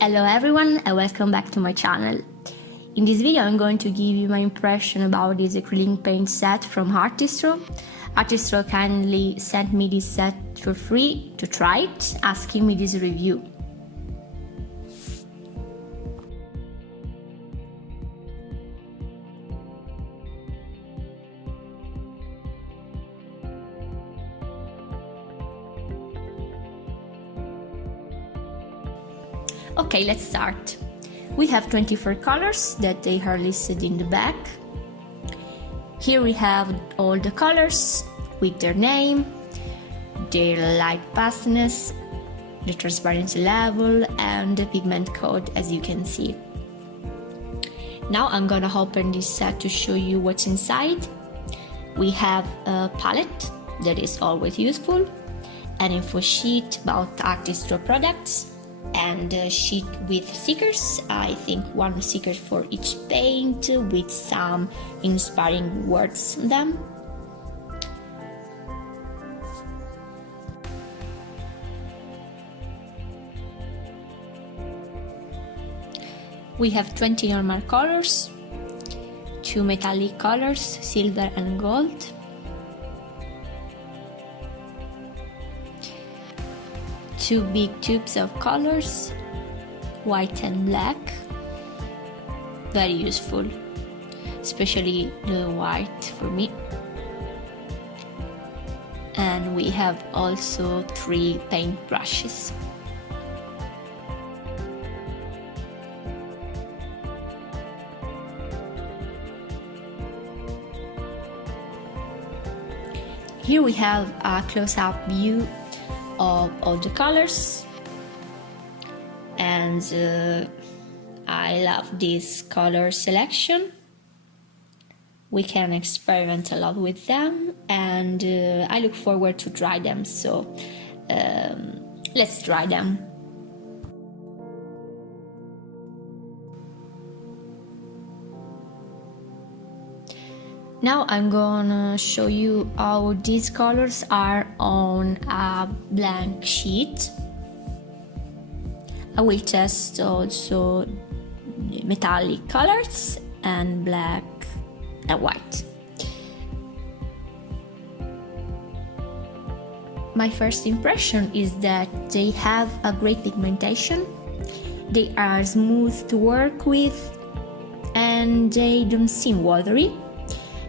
Hello everyone and welcome back to my channel. In this video I'm going to give you my impression about this acrylic paint set from Artistro. Artistro kindly sent me this set for free to try it, asking me this review. Okay, let's start. We have 24 colors that they are listed in the back. Here we have all the colors with their name, their light pastelness, the transparency level, and the pigment code, as you can see. Now I'm gonna open this set to show you what's inside. We have a palette that is always useful, an info sheet about Artistro products, and a sheet with stickers. I think one sticker for each paint with some inspiring words on them. We have 20 normal colors, 2 metallic colors, silver and gold, two big tubes of colors, white and black, very useful, especially the white for me. And we have also 3 paint brushes. Here we have a close-up view of all the colors, and I love this color selection. We can experiment a lot with them, and I look forward to try them, so let's try them. Now I'm gonna show you how these colors are on a blank sheet. I will test also metallic colors and black and white. My first impression is that they have a great pigmentation, they are smooth to work with, and they don't seem watery.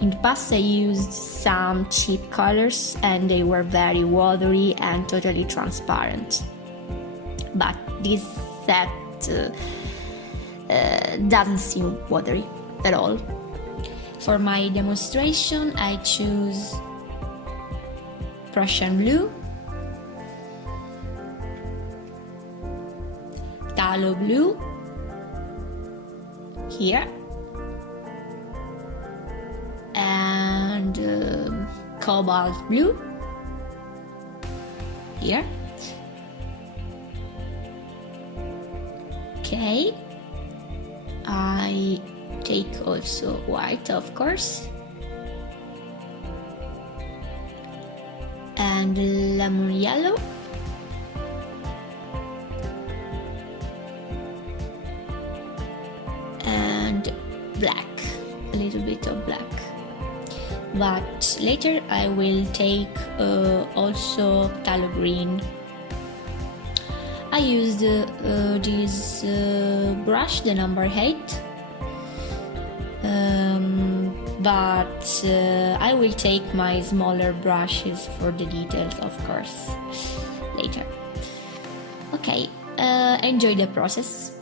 In the past I used some cheap colors and they were very watery and totally transparent. But this set doesn't seem watery at all. For my demonstration I choose Prussian blue, phthalo blue here, and cobalt blue here. Okay, I take also white, of course, and lemon yellow, and black, a little bit of black. But later I will take also phthalo green. I used this brush, the number 8, but I will take my smaller brushes for the details, of course, later. Okay, enjoy the process.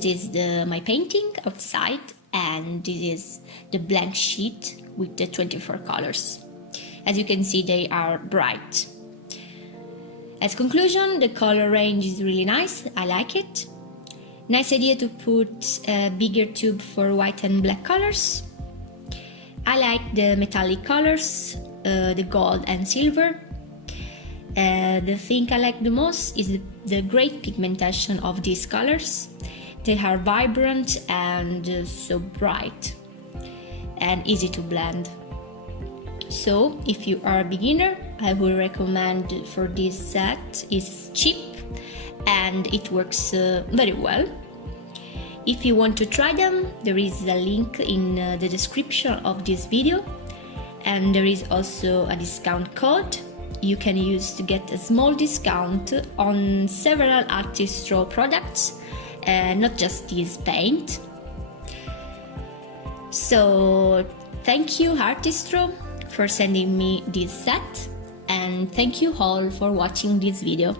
this is my painting outside, and this is the blank sheet with the 24 colors. As you can see, they are bright. As conclusion, the color range is really nice, I like it. Nice idea to put a bigger tube for white and black colors. I like the metallic colors, the gold and silver. The thing I like the most is the great pigmentation of these colors. They are vibrant and so bright and easy to blend. So if you are a beginner, I would recommend for this set. It's cheap and it works very well. If you want to try them, there is a link in the description of this video, and there is also a discount code you can use to get a small discount on several Artistro products, not just this paint. So thank you Artistro for sending me this set, and thank you all for watching this video.